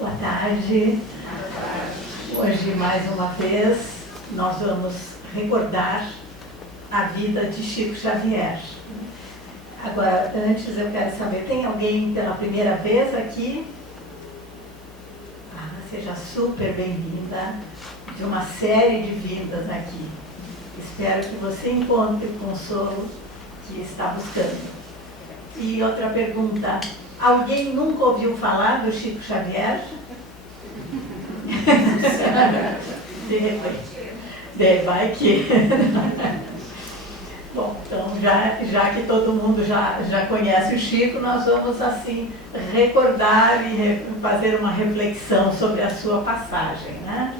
Boa tarde. Hoje, mais uma vez, nós vamos recordar a vida de Chico Xavier. Agora, antes eu quero saber, tem alguém pela primeira vez aqui? Seja super bem-vinda, de uma série de vindas aqui. Espero que você encontre o consolo que está buscando. E outra pergunta, alguém nunca ouviu falar do Chico Xavier? De repente, vai que... Bom, então já que todo mundo já conhece o Chico, nós vamos assim recordar e fazer uma reflexão sobre a sua passagem, né?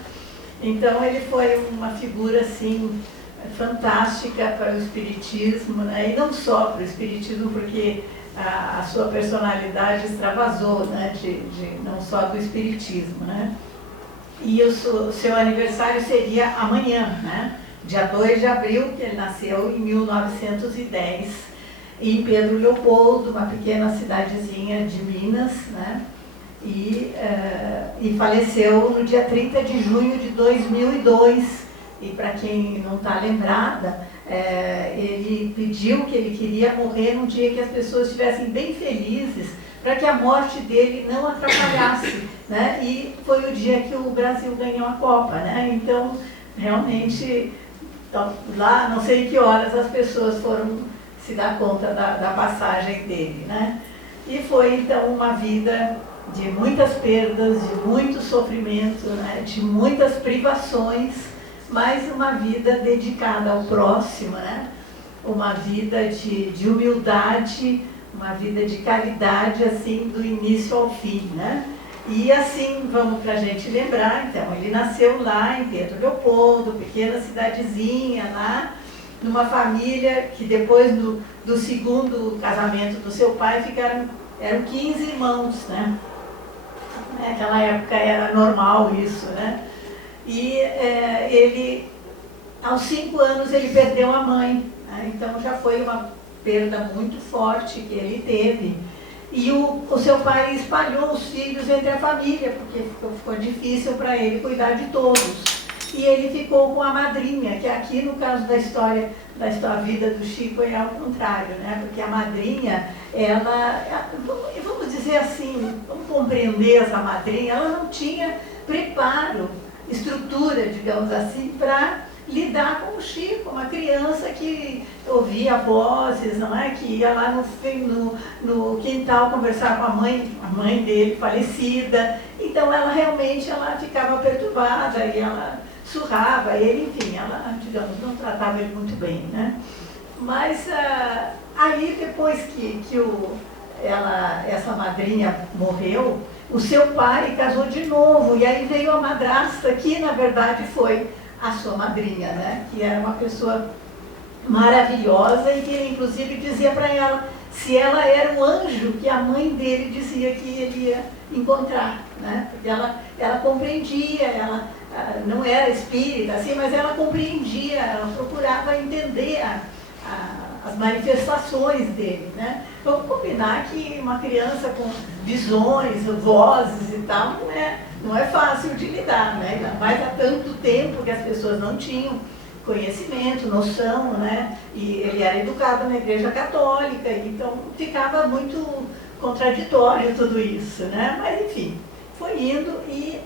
Então ele foi uma figura assim fantástica para o espiritismo, né? E não só para o espiritismo, porque a sua personalidade extravasou, né? Não só do espiritismo, né? E o seu aniversário seria amanhã, né? Dia 2 de abril, que ele nasceu em 1910, em Pedro Leopoldo, uma pequena cidadezinha de Minas, né? E faleceu no dia 30 de junho de 2002. E para quem não está lembrada, ele pediu que ele queria morrer num dia que as pessoas estivessem bem felizes, para que a morte dele não atrapalhasse, né? E foi o dia que o Brasil ganhou a Copa, né? Então, realmente... Então, lá, não sei que horas as pessoas foram se dar conta da passagem dele, né? E foi, então, uma vida de muitas perdas, de muito sofrimento, né? De muitas privações, mas uma vida dedicada ao próximo, né? Uma vida de humildade, uma vida de caridade, assim, do início ao fim, né? E assim, vamos para a gente lembrar, então, ele nasceu lá em Pedro Leopoldo, pequena cidadezinha lá, numa família que depois do segundo casamento do seu pai eram 15 irmãos, né? Naquela época era normal isso, né? E ele, aos 5 anos, ele perdeu a mãe, né? Então já foi uma perda muito forte que ele teve. E o seu pai espalhou os filhos entre a família, porque ficou difícil para ele cuidar de todos. E ele ficou com a madrinha, que aqui no caso da história da vida do Chico é ao contrário, né? Porque a madrinha, vamos dizer assim, vamos compreender essa madrinha, ela não tinha preparo, estrutura, digamos assim, para lidar com o Chico, uma criança que ouvia vozes, não é? Que ia lá no quintal conversar com a mãe dele falecida. Então ela realmente ficava perturbada e ela surrava ele, enfim, ela, digamos, não tratava ele muito bem, né? Mas aí depois que essa madrinha morreu, o seu pai casou de novo, e aí veio a madrasta, que na verdade foi a sua madrinha, né? Que era uma pessoa maravilhosa e que ele inclusive dizia para ela se ela era o anjo que a mãe dele dizia que ele ia encontrar, né? Porque ela compreendia, ela não era espírita, assim, mas ela compreendia, ela procurava entender as manifestações dele, né? Vamos combinar que uma criança com visões, vozes e tal, não é fácil de lidar, né? Ainda mais há tanto tempo que as pessoas não tinham conhecimento, noção, né? E ele era educado na Igreja Católica, então ficava muito contraditório tudo isso, né? Mas enfim, foi indo e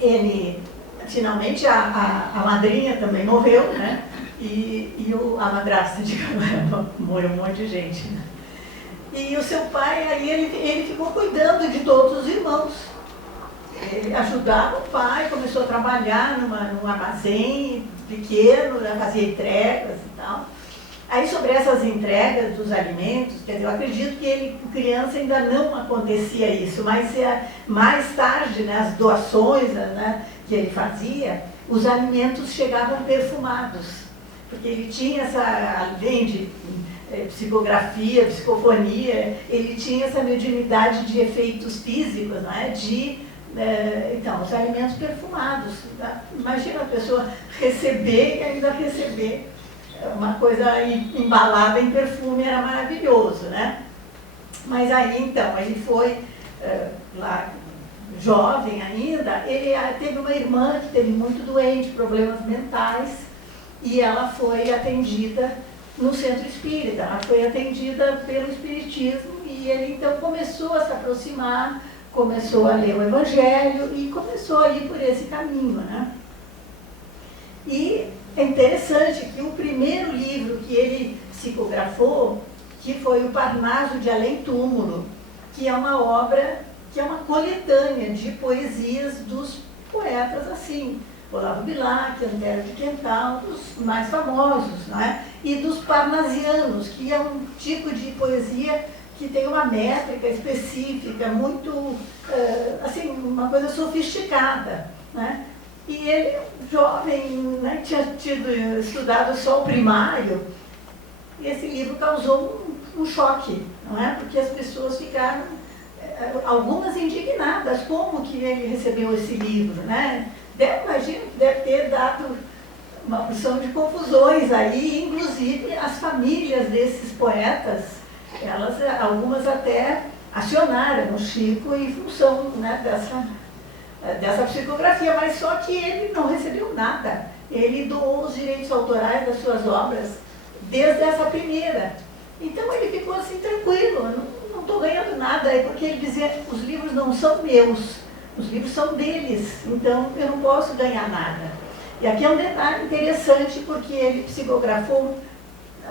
ele, finalmente, a madrinha também morreu, né? A madrasta, digamos, morreu um monte de gente, né? E o seu pai, aí ele ficou cuidando de todos os irmãos. Ele ajudava o pai, começou a trabalhar num armazém pequeno, né, fazia entregas e tal. Aí sobre essas entregas dos alimentos, quer dizer, eu acredito que ele, criança, ainda não acontecia isso, mas mais tarde, né, as doações, né, que ele fazia, os alimentos chegavam perfumados. Porque ele tinha além de psicografia, psicofonia, ele tinha essa mediunidade de efeitos físicos, não é? Então, os alimentos perfumados. Tá? Imagina a pessoa receber e ainda receber uma coisa embalada em perfume, era maravilhoso, né? Mas aí, então, ele foi lá jovem ainda, ele teve uma irmã que teve muito doente, problemas mentais, e ela foi atendida no centro espírita, ela foi atendida pelo espiritismo, e ele então começou a se aproximar, começou a ler o Evangelho e começou a ir por esse caminho, né? E é interessante que o primeiro livro que ele psicografou, que foi o Parnaso de Além Túmulo, que é uma obra, que é uma coletânea de poesias dos poetas assim, Olavo Bilac, Antero de Quental, dos mais famosos, né? E dos parnasianos, que é um tipo de poesia que tem uma métrica específica, muito, assim, uma coisa sofisticada, né? E ele, jovem, né, tinha estudado só o primário, e esse livro causou um choque, não é? Porque as pessoas ficaram, algumas indignadas, como que ele recebeu esse livro, né? Imagino que deve ter dado uma porção de confusões aí, inclusive as famílias desses poetas, algumas até acionaram o Chico em função, né, dessa psicografia, mas só que ele não recebeu nada. Ele doou os direitos autorais das suas obras desde essa primeira. Então ele ficou assim tranquilo, não estou ganhando nada, porque ele dizia, os livros não são meus, os livros são deles, então eu não posso ganhar nada. E aqui é um detalhe interessante, porque ele psicografou,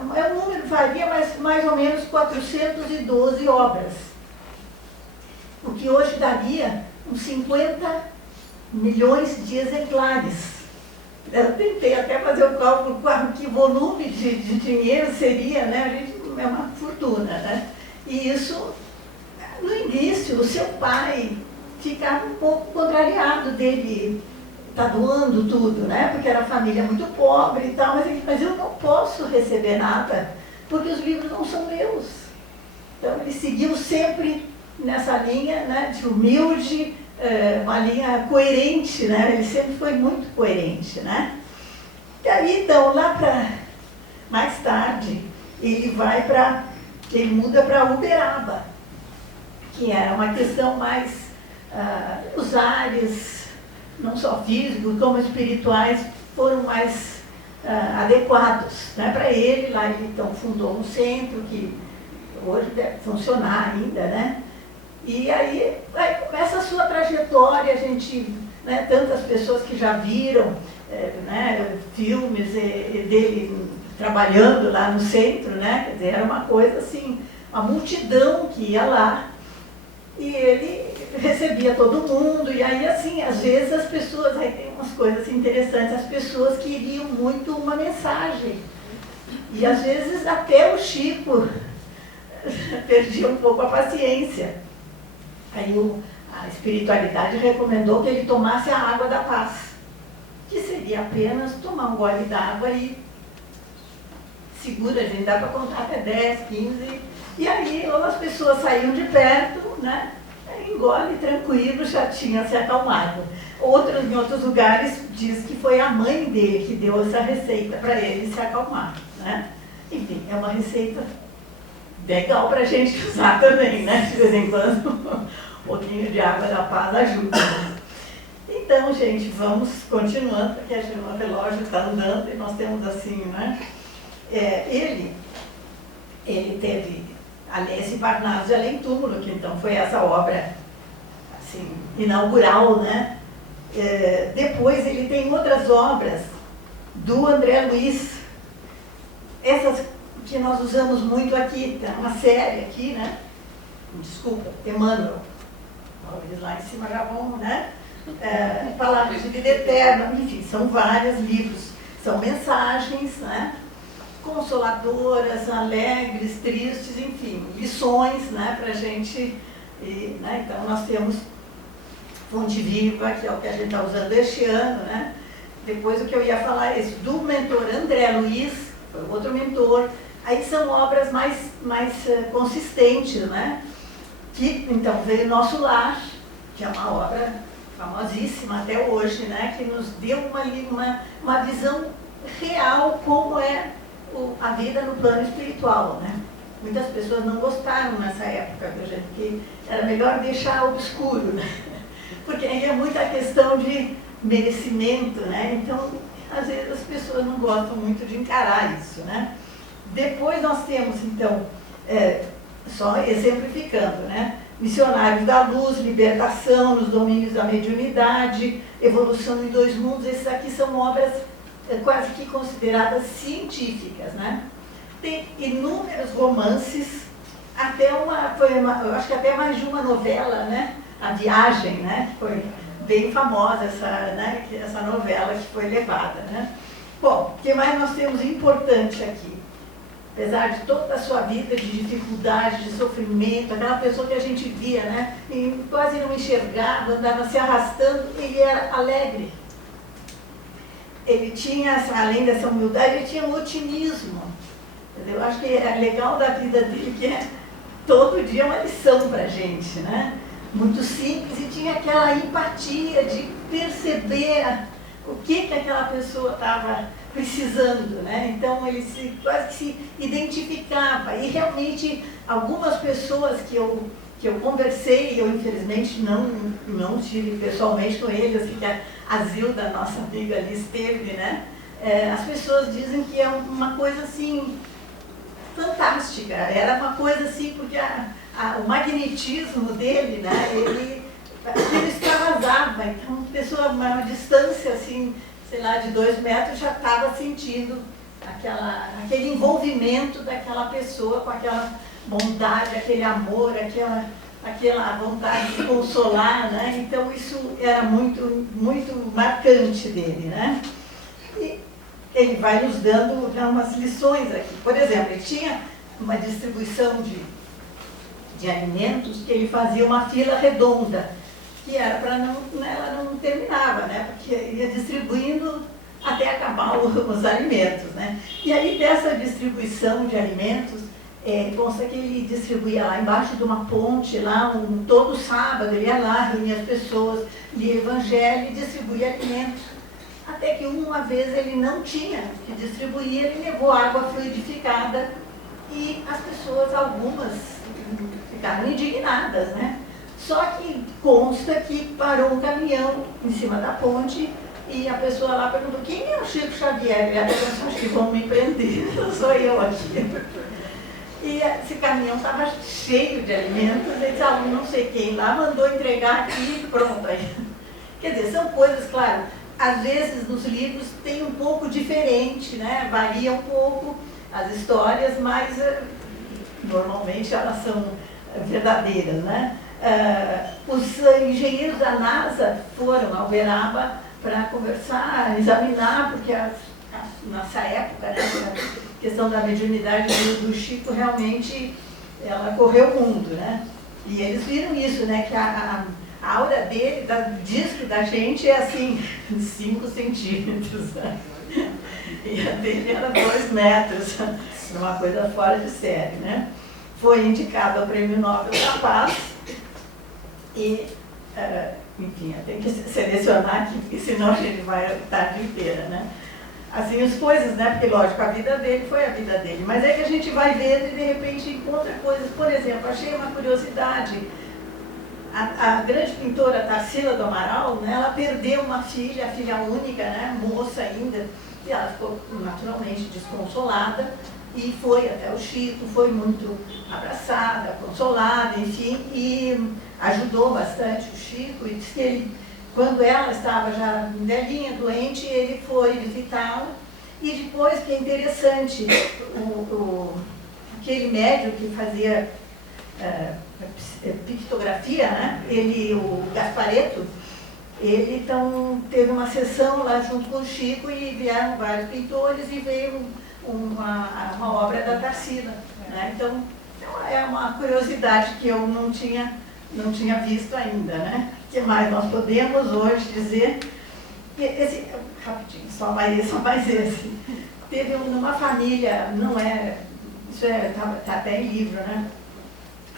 o número varia, mas mais ou menos 412 obras, o que hoje daria uns 50 milhões de exemplares. Eu tentei até fazer o cálculo, que volume de dinheiro seria, né? É uma fortuna, né? E isso, no início, o seu pai ficava um pouco contrariado dele estar doando tudo, né? Porque era família muito pobre e tal, mas eu não posso receber nada, porque os livros não são meus. Então ele seguiu sempre nessa linha, né, de humilde, uma linha coerente, né? Ele sempre foi muito coerente, né? E aí, então, lá para mais tarde, ele muda para Uberaba, que era uma questão mais, os ares, não só físicos, como espirituais, foram mais adequados, né, para ele. Lá ele, então, fundou um centro que hoje deve funcionar ainda, né? E aí começa a sua trajetória, a gente, né, tantas pessoas que já viram, né, filmes dele trabalhando lá no centro, né? Quer dizer, era uma coisa assim, uma multidão que ia lá, e ele recebia todo mundo, e aí assim, às vezes as pessoas, aí tem umas coisas interessantes, as pessoas queriam muito uma mensagem, e às vezes até o Chico perdia um pouco a paciência. Aí a espiritualidade recomendou que ele tomasse a água da paz, que seria apenas tomar um gole d'água e segura, a gente dá para contar até 10, 15, e aí ou as pessoas saíam de perto, né? Engole tranquilo, já tinha se acalmado. Em outros lugares diz que foi a mãe dele que deu essa receita para ele se acalmar, né? Enfim, é uma receita legal para a gente usar também, né? De vez em quando, um pouquinho de água da paz ajuda. Então, gente, vamos continuando, porque o relógio está andando e nós temos assim, né? Ele teve esse Parnaso de Além Túmulo, que então foi essa obra assim, inaugural, né? Depois ele tem outras obras do André Luiz, essas que nós usamos muito aqui, tem uma série aqui, né? Desculpa, Emmanuel. Eles lá em cima já vão, né? Palavras de Vida Eterna, enfim, são vários livros, são mensagens, né? Consoladoras, alegres, tristes, enfim, lições, né? Para a gente, né? Então nós temos Fonte Viva, que é o que a gente está usando este ano, né? Depois o que eu ia falar é isso, do mentor André Luiz, foi outro mentor. Aí são obras mais consistentes, né? Que, então, veio Nosso Lar, que é uma obra famosíssima até hoje, né? Que nos deu uma visão real como é a vida no plano espiritual, né? Muitas pessoas não gostaram nessa época, porque era melhor deixar obscuro, né? Porque aí é muita questão de merecimento, né? Então, às vezes as pessoas não gostam muito de encarar isso, né? Depois nós temos, então, só exemplificando, né? Missionários da Luz, Libertação nos domínios da mediunidade, Evolução em Dois Mundos. Esses aqui são obras quase que consideradas científicas, né? Tem inúmeros romances, eu acho que até mais de uma novela, né? A Viagem, né? Que foi bem famosa essa novela que foi levada, né? Bom, o que mais nós temos importante aqui? Apesar de toda a sua vida de dificuldade, de sofrimento, aquela pessoa que a gente via, né? E quase não enxergava, andava se arrastando, ele era alegre. Ele tinha, além dessa humildade, ele tinha um otimismo. Eu acho que é legal da vida dele que todo dia é uma lição para a gente, né? Muito simples, e tinha aquela empatia de perceber o que aquela pessoa estava precisando, né? Então ele quase que se identificava, e realmente algumas pessoas que eu conversei, eu infelizmente não estive pessoalmente com eles, que a Zilda, nossa amiga ali, esteve, né? As pessoas dizem que é uma coisa assim fantástica, era uma coisa assim, porque o magnetismo dele, né? Ele extravasava, então a pessoa, uma distância assim, sei lá, de 2 metros, já estava sentindo aquele envolvimento daquela pessoa com aquela bondade, aquele amor, aquela vontade de consolar, né? Então isso era muito, muito marcante dele, né? E ele vai nos dando umas lições aqui. Por exemplo, ele tinha uma distribuição de alimentos que ele fazia uma fila redonda, que era para ela não terminava, né? Porque ia distribuindo até acabar os alimentos, né? E aí dessa distribuição de alimentos, consta que ele distribuía lá embaixo de uma ponte, lá todo sábado, ele ia lá, reunia as pessoas, lia o evangelho e distribuía alimentos. Até que uma vez ele não tinha que distribuir, ele levou água fluidificada e as pessoas, algumas, ficaram indignadas, né? Só que consta que parou um caminhão em cima da ponte e a pessoa lá perguntou: quem é o Chico Xavier? E a pessoa: acho que vão me prender, sou eu aqui. E esse caminhão estava cheio de alimentos, e disse: não sei quem lá mandou entregar aqui e pronto. Aí. Quer dizer, são coisas, claro, às vezes nos livros tem um pouco diferente, né? Varia um pouco as histórias, mas normalmente elas são verdadeiras, né? Os engenheiros da NASA foram a Uberaba para conversar, examinar, porque nessa época, né, a questão da mediunidade do Chico realmente ela correu o mundo, né? E eles viram isso, né? Que a aura dele, diz que da gente é assim, 5 centímetros, né? E a dele era 2 metros, uma coisa fora de série, né? Foi indicado ao Prêmio Nobel da Paz e, enfim, eu tenho que selecionar aqui, porque senão a gente vai a tarde inteira, né? Assim, as coisas, né? Porque, lógico, a vida dele foi a vida dele, mas é que a gente vai vendo e, de repente, encontra coisas. Por exemplo, achei uma curiosidade. A grande pintora Tarsila do Amaral, né, ela perdeu uma filha, a filha única, né, moça ainda, e ela ficou naturalmente desconsolada e foi até o Chico, foi muito abraçada, consolada, enfim, e ajudou bastante o Chico. E disse que ele, quando ela estava já velhinha, doente, ele foi visitá-la. E depois, que é interessante, aquele médium que fazia pictografia, né? O Gasparetto, ele então teve uma sessão lá junto com o Chico e vieram vários pintores e veio uma obra da Tarsila, né? Então é uma curiosidade que eu não tinha visto ainda, né? O que mais nós podemos hoje dizer? Rapidinho, só mais esse. Teve uma família, isso está até em livro, né?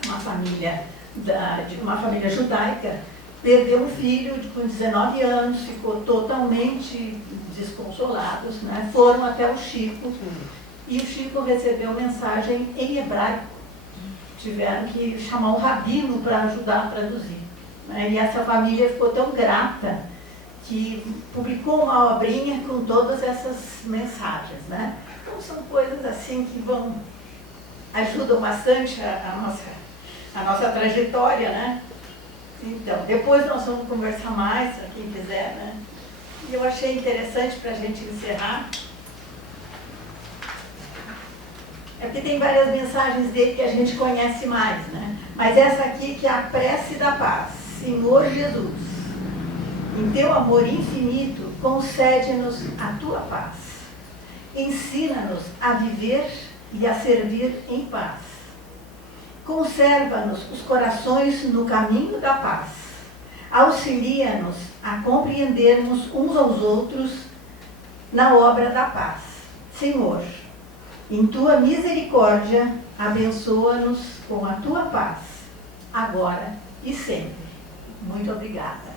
Uma família judaica perdeu um filho com 19 anos, ficou totalmente desconsolados, né? Foram até o Chico e o Chico recebeu mensagem em hebraico. Tiveram que chamar um rabino para ajudar a traduzir. né? E essa família ficou tão grata que publicou uma obrinha com todas essas mensagens, né? Então são coisas assim que ajudam bastante a nossa trajetória, né? Então, depois nós vamos conversar mais, quem quiser, né? E eu achei interessante para a gente encerrar. É porque tem várias mensagens dele que a gente conhece mais, né? Mas essa aqui que é a prece da paz. Senhor Jesus, em teu amor infinito, concede-nos a tua paz. Ensina-nos a viver e a servir em paz. Conserva-nos os corações no caminho da paz. Auxilia-nos a compreendermos uns aos outros na obra da paz. Senhor, em tua misericórdia, abençoa-nos com a tua paz, agora e sempre. Muito obrigada.